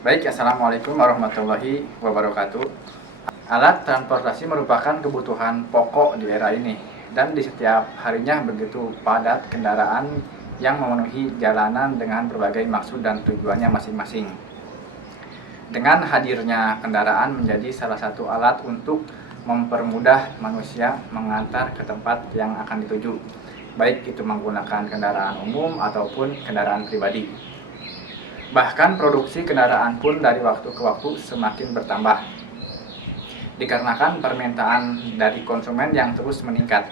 Baik, Assalamualaikum warahmatullahi wabarakatuh. Alat transportasi merupakan kebutuhan pokok di era ini, dan di setiap harinya begitu padat kendaraan yang memenuhi jalanan dengan berbagai maksud dan tujuannya masing-masing. Dengan hadirnya kendaraan menjadi salah satu alat untuk mempermudah manusia mengantar ke tempat yang akan dituju, baik itu menggunakan kendaraan umum ataupun kendaraan pribadi. Bahkan produksi kendaraan pun dari waktu ke waktu semakin bertambah, dikarenakan permintaan dari konsumen yang terus meningkat.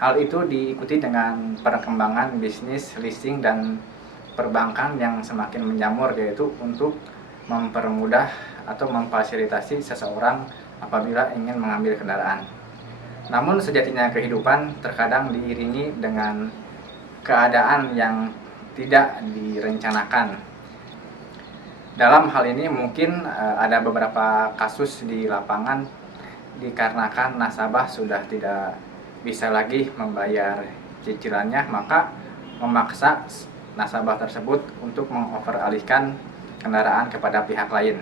Hal itu diikuti dengan perkembangan bisnis leasing dan perbankan yang semakin menjamur, yaitu untuk mempermudah atau memfasilitasi seseorang apabila ingin mengambil kendaraan. Namun sejatinya kehidupan terkadang diiringi dengan keadaan yang tidak direncanakan. Dalam hal ini mungkin ada beberapa kasus di lapangan dikarenakan nasabah sudah tidak bisa lagi membayar cicilannya, maka memaksa nasabah tersebut untuk mengoveralihkan kendaraan kepada pihak lain.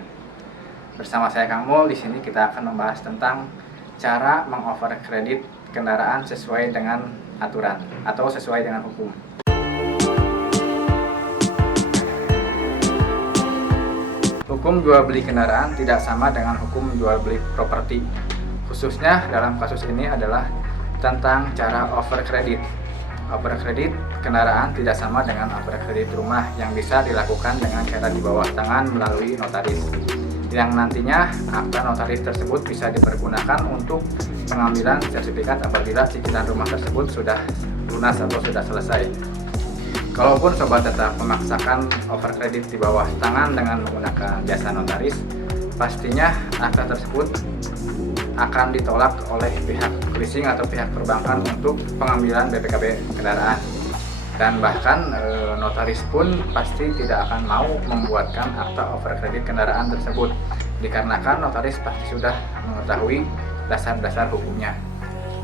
Bersama saya Kang Mul, di sini kita akan membahas tentang cara mengover kredit kendaraan sesuai dengan aturan atau sesuai dengan hukum. Hukum jual beli kendaraan tidak sama dengan hukum jual beli properti. Khususnya dalam kasus ini adalah tentang cara over kredit. Over kredit kendaraan tidak sama dengan over kredit rumah yang bisa dilakukan dengan cara di bawah tangan melalui notaris, yang nantinya akta notaris tersebut bisa dipergunakan untuk pengambilan sertifikat apabila cicilan rumah tersebut sudah lunas atau sudah selesai. Kalaupun sobat tetap memaksakan over kredit di bawah tangan dengan menggunakan jasa notaris, pastinya akta tersebut akan ditolak oleh pihak leasing atau pihak perbankan untuk pengambilan BPKB kendaraan. Dan bahkan notaris pun pasti tidak akan mau membuatkan akta over kredit kendaraan tersebut, dikarenakan notaris pasti sudah mengetahui dasar-dasar hukumnya.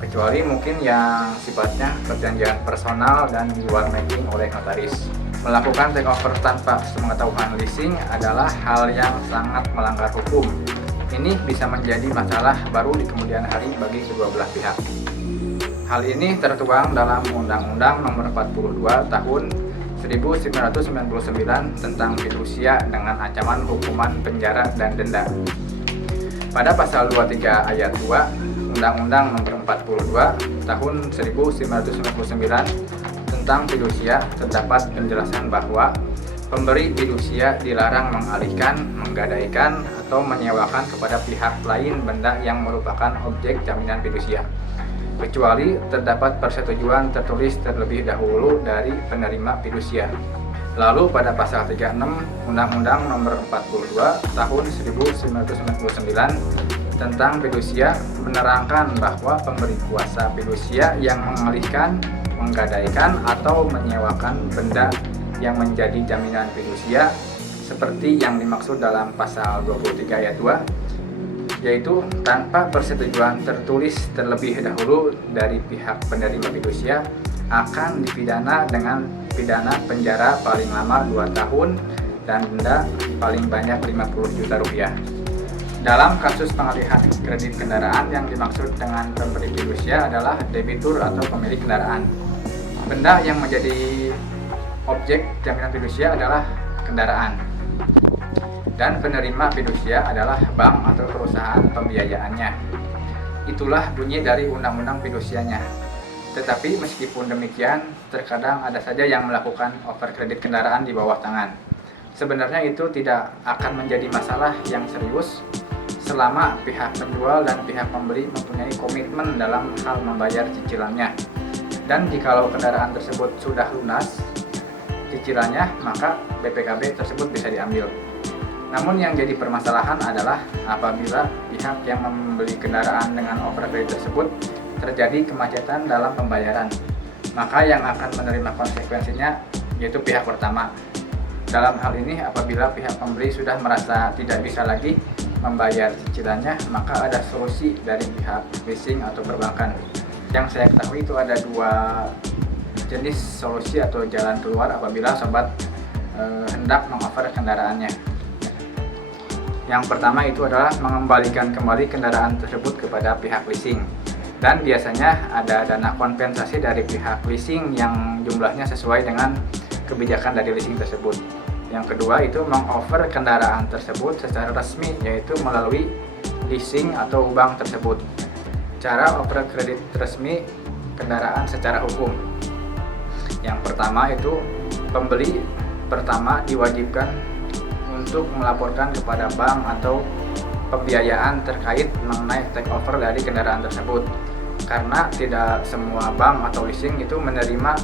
Kecuali mungkin yang sifatnya perjanjian personal dan di luar making oleh notaris. Melakukan takeover tanpa sepengetahuan leasing adalah hal yang sangat melanggar hukum. Ini bisa menjadi masalah baru di kemudian hari bagi kedua belah pihak. Hal ini tertuang dalam Undang-Undang Nomor 42 Tahun 1999 tentang fidusia dengan ancaman hukuman penjara dan denda. Pada pasal 23 ayat 2 Undang-Undang Nomor 42 Tahun 1999 tentang fidusia terdapat penjelasan bahwa pemberi fidusia dilarang mengalihkan, menggadaikan, atau menyewakan kepada pihak lain benda yang merupakan objek jaminan fidusia, kecuali terdapat persetujuan tertulis terlebih dahulu dari penerima fidusia. Lalu pada pasal 36 Undang-Undang Nomor 42 Tahun 1999 tentang fidusia menerangkan bahwa pemberi kuasa fidusia yang mengalihkan, menggadaikan, atau menyewakan benda yang menjadi jaminan fidusia seperti yang dimaksud dalam pasal 23 ayat 2, yaitu tanpa persetujuan tertulis terlebih dahulu dari pihak penerima fidusia, akan dipidana dengan pidana penjara paling lama 2 tahun dan denda paling banyak 50 juta rupiah. Dalam kasus pengalihan kredit kendaraan, yang dimaksud dengan pemberi fidusia adalah debitur atau pemilik kendaraan. Benda yang menjadi objek jaminan fidusia adalah kendaraan, dan penerima fidusia adalah bank atau perusahaan pembiayaannya. Itulah bunyi dari undang-undang fidusianya. Tetapi meskipun demikian, terkadang ada saja yang melakukan over kredit kendaraan di bawah tangan. Sebenarnya itu tidak akan menjadi masalah yang serius selama pihak penjual dan pihak pembeli mempunyai komitmen dalam hal membayar cicilannya. Dan jikalau kendaraan tersebut sudah lunas cicilannya, maka BPKB tersebut bisa diambil. Namun yang jadi permasalahan adalah apabila pihak yang membeli kendaraan dengan over kredit tersebut terjadi kemacetan dalam pembayaran, maka yang akan menerima konsekuensinya yaitu pihak pertama. Dalam hal ini, apabila pihak pembeli sudah merasa tidak bisa lagi membayar cicilannya, maka ada solusi dari pihak leasing atau perbankan. Yang saya ketahui itu ada 2 jenis solusi atau jalan keluar apabila sobat hendak mengover kendaraannya. Yang pertama itu adalah mengembalikan kembali kendaraan tersebut kepada pihak leasing. Dan biasanya ada dana kompensasi dari pihak leasing yang jumlahnya sesuai dengan kebijakan dari leasing tersebut. Yang kedua itu mengoffer kendaraan tersebut secara resmi, yaitu melalui leasing atau bank tersebut. Cara offer kredit resmi kendaraan secara hukum. Yang pertama itu pembeli pertama diwajibkan untuk melaporkan kepada bank atau pembiayaan terkait mengenai take over dari kendaraan tersebut. Karena tidak semua bank atau leasing itu menerima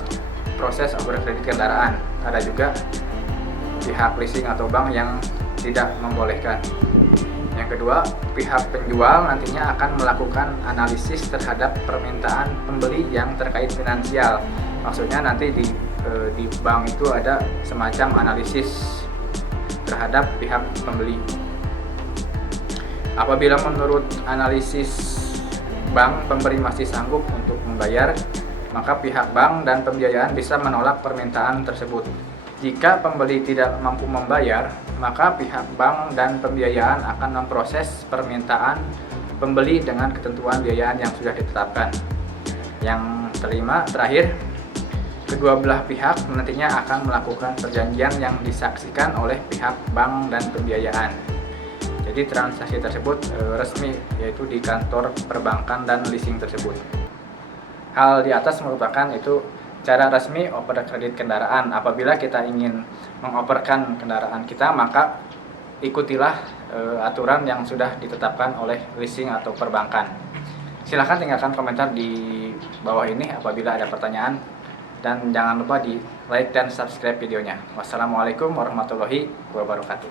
proses offer kredit kendaraan. Ada juga pihak leasing atau bank yang tidak membolehkan. Yang kedua, pihak penjual nantinya akan melakukan analisis terhadap permintaan pembeli yang terkait finansial. Maksudnya nanti di bank itu ada semacam analisis terhadap pihak pembeli. Apabila menurut analisis bank pemberi masih sanggup untuk membayar, maka pihak bank dan pembiayaan bisa menolak permintaan tersebut. Jika pembeli tidak mampu membayar, maka pihak bank dan pembiayaan akan memproses permintaan pembeli dengan ketentuan biayaan yang sudah ditetapkan. Yang kelima, terakhir, kedua belah pihak nantinya akan melakukan perjanjian yang disaksikan oleh pihak bank dan pembiayaan. Jadi transaksi tersebut resmi, yaitu di kantor perbankan dan leasing tersebut. Hal di atas merupakan itu cara resmi offer kredit kendaraan. Apabila kita ingin mengoperkan kendaraan kita, maka ikutilah aturan yang sudah ditetapkan oleh leasing atau perbankan. Silahkan tinggalkan komentar di bawah ini apabila ada pertanyaan, dan jangan lupa di like dan subscribe videonya. Wassalamualaikum warahmatullahi wabarakatuh.